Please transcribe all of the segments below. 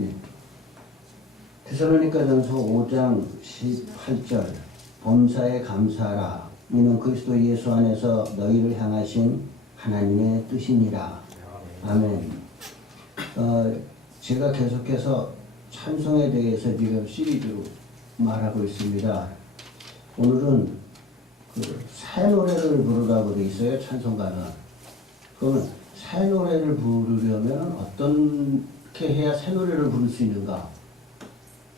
예. 데살로니가전서 5장 18절 범사에 감사하라. 이는 그리스도 예수 안에서 너희를 향하신 하나님의 뜻이니라. 아멘. 제가 계속해서 찬송에 대해서 지금 시리즈로 말하고 있습니다. 오늘은 새 노래를 부르라고 되어 있어요. 찬송가는. 그러면 새 노래를 부르려면 어떻게 해야 새 노래를 부를 수 있는가?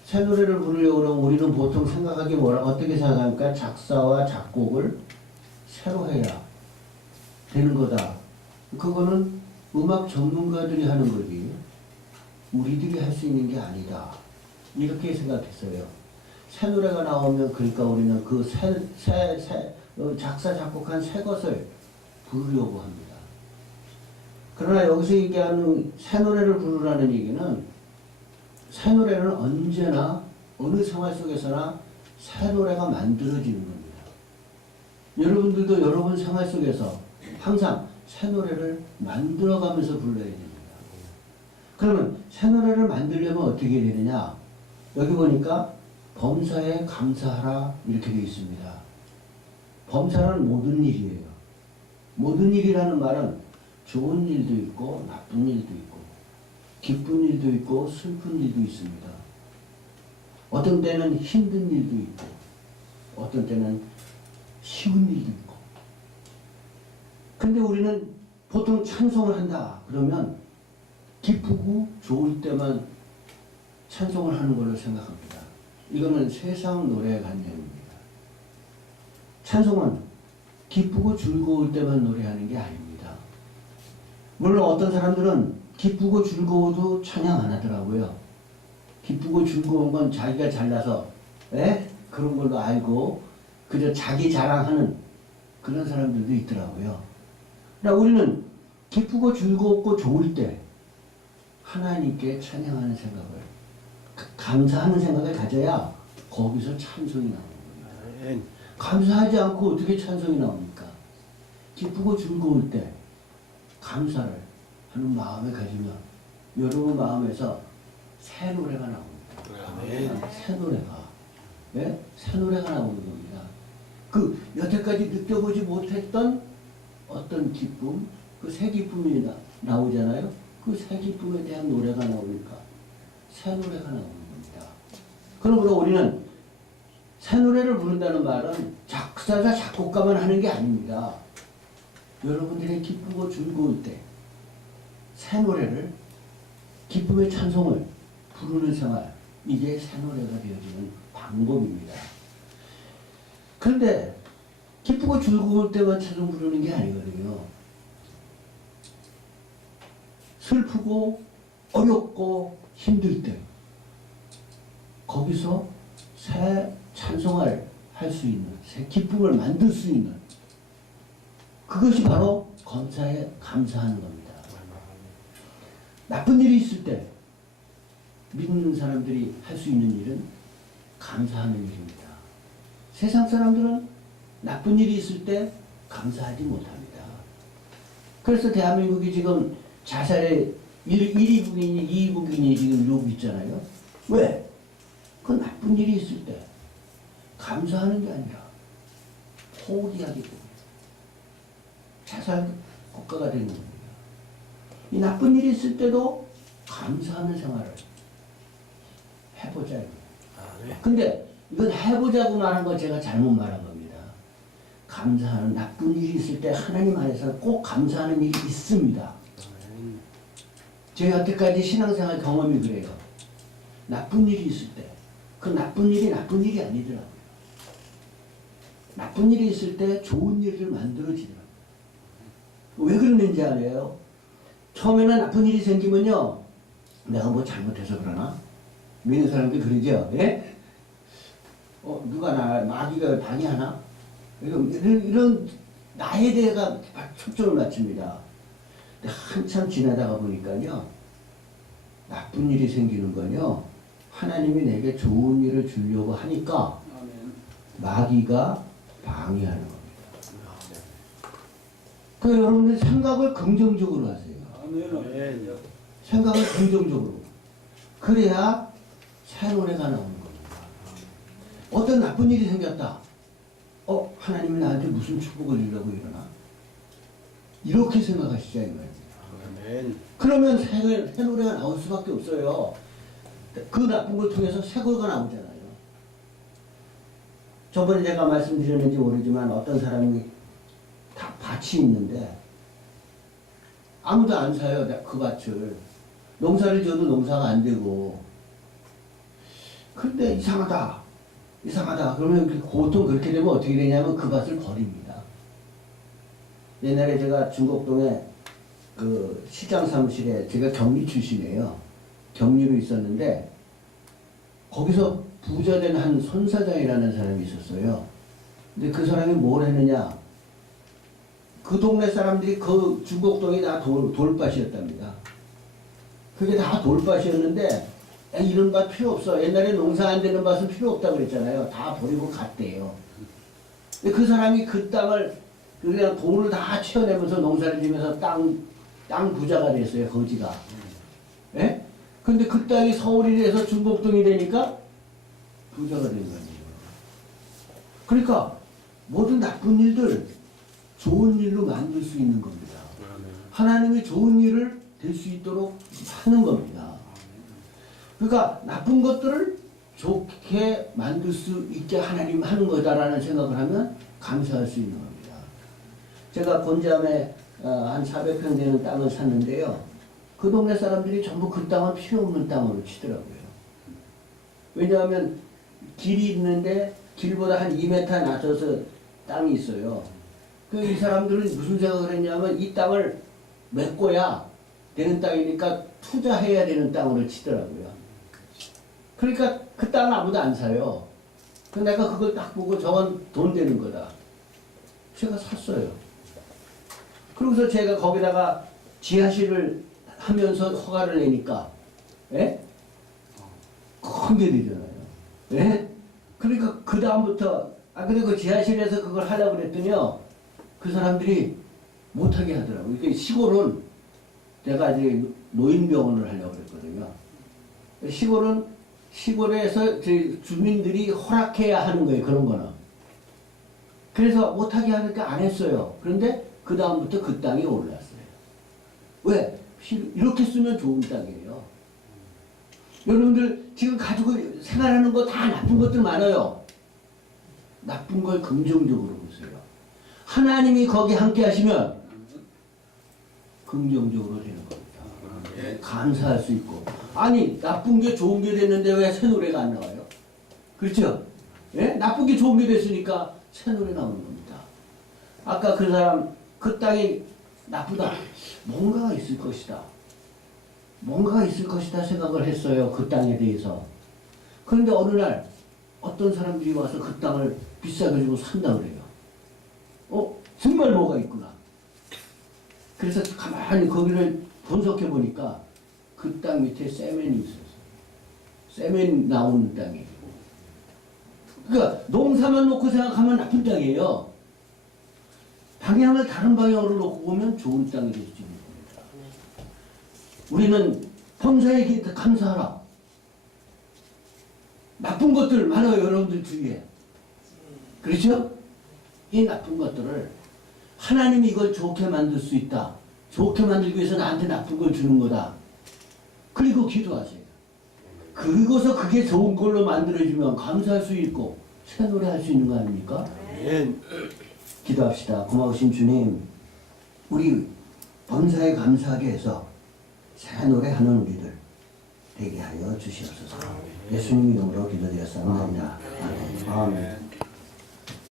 새 노래를 부르려고 그러면 우리는 보통 생각하기 어떻게 생각합니까? 작사와 작곡을 새로 해야 되는 거다. 그거는 음악 전문가들이 하는 거지 우리들이 할 수 있는 게 아니다. 이렇게 생각했어요. 새 노래가 나오면 그러니까 우리는 그 작사 작곡한 새 것을 부르려고 합니다. 그러나 여기서 얘기하는 새 노래를 부르라는 얘기는 새 노래는 언제나 어느 생활 속에서나 새 노래가 만들어지는 겁니다. 여러분들도 여러분 생활 속에서 항상 새 노래를 만들어가면서 불러야 됩니다. 그러면 새 노래를 만들려면 어떻게 되느냐? 여기 보니까 범사에 감사하라 이렇게 되어 있습니다. 범사는 모든 일이에요. 모든 일이라는 말은 좋은 일도 있고 나쁜 일도 있고 기쁜 일도 있고 슬픈 일도 있습니다. 어떤 때는 힘든 일도 있고 어떤 때는 쉬운 일도 있고. 근데 우리는 보통 찬송을 한다 그러면 기쁘고 좋을 때만 찬송을 하는 걸로 생각합니다. 이거는 세상 노래 관념입니다. 찬송은 기쁘고 즐거울 때만 노래하는 게 아닙니다. 물론 어떤 사람들은 기쁘고 즐거워도 찬양 안 하더라고요. 기쁘고 즐거운 건 자기가 잘나서 그런 걸로 알고 그저 자기 자랑하는 그런 사람들도 있더라고요. 그러나 우리는 기쁘고 즐겁고 좋을 때 하나님께 찬양하는 생각을 감사하는 생각을 가져야 거기서 찬송이 나오는 겁니다. 감사하지 않고 어떻게 찬송이 나옵니까? 기쁘고 즐거울 때 감사를 하는 마음을 가지면 여러분 마음에서 새 노래가 나옵니다. 새 노래가 새 노래가 나오는 겁니다. 그 여태까지 느껴보지 못했던 어떤 기쁨, 그 새 기쁨이 나오잖아요. 그 새 기쁨에 대한 노래가 나오니까 새 노래가 나오는 겁니다. 그러므로 우리는 새 노래를 부른다는 말은 작사자 작곡가만 하는 게 아닙니다. 여러분들의 기쁘고 즐거울 때 새 노래를 기쁨의 찬송을 부르는 생활, 이게 새 노래가 되어지는 방법입니다. 그런데 기쁘고 즐거울 때만 찬송 부르는 게 아니거든요. 슬프고 어렵고 힘들 때 거기서 새 찬송을 할 수 있는, 새 기쁨을 만들 수 있는 그것이 바로 감사에 감사하는 겁니다. 나쁜 일이 있을 때 믿는 사람들이 할 수 있는 일은 감사하는 일입니다. 세상 사람들은 나쁜 일이 있을 때 감사하지 못합니다. 그래서 대한민국이 지금 자살의 1위 국인이 2위 국인이 지금 이러고 있잖아요. 왜? 그 나쁜 일이 있을 때 감사하는 게 아니라 포기하기 때문에 자살 국가가 되는 겁니다. 이 나쁜 일이 있을 때도 감사하는 생활을 해보자. 근데 이건 해보자고 말한 거 제가 잘못 말한 겁니다. 감사하는 나쁜 일이 있을 때 하나님 안에서 꼭 감사하는 일이 있습니다. 제가 여태까지 신앙생활 경험이 그래요. 나쁜 일이 있을 때 그 나쁜 일이 나쁜 일이 아니더라고요. 나쁜 일이 있을 때 좋은 일을 만들어지더라고요. 왜 그러는지 알아요? 처음에는 나쁜 일이 생기면요, 내가 뭐 잘못해서 그러나? 믿는 사람들 그러죠? 예? 누가 마귀가 방해하나? 이런 나에 대해가 초점을 맞춥니다. 근데 한참 지나다가 보니까요, 나쁜 일이 생기는 건요, 하나님이 내게 좋은 일을 주려고 하니까 마귀가 방해하는 겁니다. 그래서 여러분들 생각을 긍정적으로 하세요. 생각을 긍정적으로. 그래야 새 노래가 나오는 겁니다. 어떤 나쁜 일이 생겼다. 하나님이 나한테 무슨 축복을 주려고 이러나? 이렇게 생각하시자 이 말이에요. 그러면 새 노래가 나올 수밖에 없어요. 그 나쁜 걸 통해서 새 거가 나오잖아요. 저번에 제가 말씀드렸는지 모르지만 어떤 사람이 다 밭이 있는데 아무도 안 사요. 그 밭을. 농사를 지어도 농사가 안 되고. 근데 이상하다. 그러면 보통 그렇게 되면 어떻게 되냐면 그 밭을 버립니다. 옛날에 제가 중곡동에 그 시장 사무실에 제가 경리 출신이에요. 경리로 있었는데 거기서 부자된 한 손사장이라는 사람이 있었어요. 근데 그 사람이 뭘 했느냐? 그 동네 사람들이 그 중곡동이 다 돌밭이었답니다. 그게 다 돌밭이었는데 이런 밭 필요 없어. 옛날에 농사 안 되는 밭은 필요 없다고 그랬잖아요. 다 버리고 갔대요. 근데 그 사람이 그 땅을 그냥 돈을 다 치워내면서 농사를 지면서 땅 부자가 됐어요. 거지가. 예? 근데 그 땅이 서울이 돼서 중곡동이 되니까 부자가 된 거예요. 그러니까 모든 나쁜 일들 좋은 일로 만들 수 있는 겁니다. 하나님이 좋은 일을 될 수 있도록 하는 겁니다. 그러니까 나쁜 것들을 좋게 만들 수 있게 하나님 하는 거다라는 생각을 하면 감사할 수 있는 겁니다. 제가 곤지암에 한 400평 되는 땅을 샀는데요. 그 동네 사람들이 전부 그 땅은 필요 없는 땅으로 치더라고요. 왜냐하면 길이 있는데 길보다 한 2m 낮춰서 땅이 있어요. 이 사람들은 무슨 생각을 했냐면 이 땅을 메꿔야 되는 땅이니까 투자해야 되는 땅으로 치더라고요. 그러니까 그 땅을 아무도 안 사요. 근데 내가 그걸 딱 보고 저건 돈 되는 거다. 제가 샀어요. 그러고서 제가 거기다가 지하실을 하면서 허가를 내니까, 예? 큰 게 되잖아요. 예? 그러니까 그 다음부터, 근데 그 지하실에서 그걸 하려고 그랬더니요, 그 사람들이 못하게 하더라고요. 그러니까 시골은 내가 이제 노인병원을 하려고 그랬거든요. 시골에서 주민들이 허락해야 하는 거예요, 그런 거는. 그래서 못하게 하니까 안 했어요. 그런데 그 다음부터 그 땅이 올랐어요. 왜? 이렇게 쓰면 좋은 땅이에요. 여러분들 지금 가지고 생활하는 거 다 나쁜 것들 많아요. 나쁜 걸 긍정적으로 보세요. 하나님이 거기 함께 하시면 긍정적으로 되는 겁니다. 감사할 수 있고. 아니 나쁜 게 좋은 게 됐는데 왜 새 노래가 안 나와요? 그렇죠? 예? 나쁜 게 좋은 게 됐으니까 새 노래 나오는 겁니다. 아까 그 사람 그 땅이 나쁘다. 뭔가가 있을 것이다. 뭔가가 있을 것이다 생각을 했어요. 그 땅에 대해서. 그런데 어느 날 어떤 사람들이 와서 그 땅을 비싸게 주고 산다 그래요. 정말 뭐가 있구나. 그래서 가만히 거기를 분석해 보니까 그 땅 밑에 세멘이 있었어요. 세멘 나오는 땅이에요. 그러니까 농사만 놓고 생각하면 나쁜 땅이에요. 방향을 다른 방향으로 놓고 보면 좋은 땅이 될 수 있는 겁니다. 우리는 범사에게 감사하라. 나쁜 것들 많아요, 여러분들 주위에. 그렇죠? 이 나쁜 것들을 하나님이 이걸 좋게 만들 수 있다. 좋게 만들기 위해서 나한테 나쁜 걸 주는 거다. 그리고 기도하세요. 그리고서 그게 좋은 걸로 만들어주면 감사할 수 있고 새 노래 할 수 있는 거 아닙니까? 기도합시다. 고마우신 주님, 우리 범사에 감사하게 해서 새 노래 하는 우리들 되게 하여 주시옵소서. 예수님 이름으로 기도드렸사옵나이다. 아멘.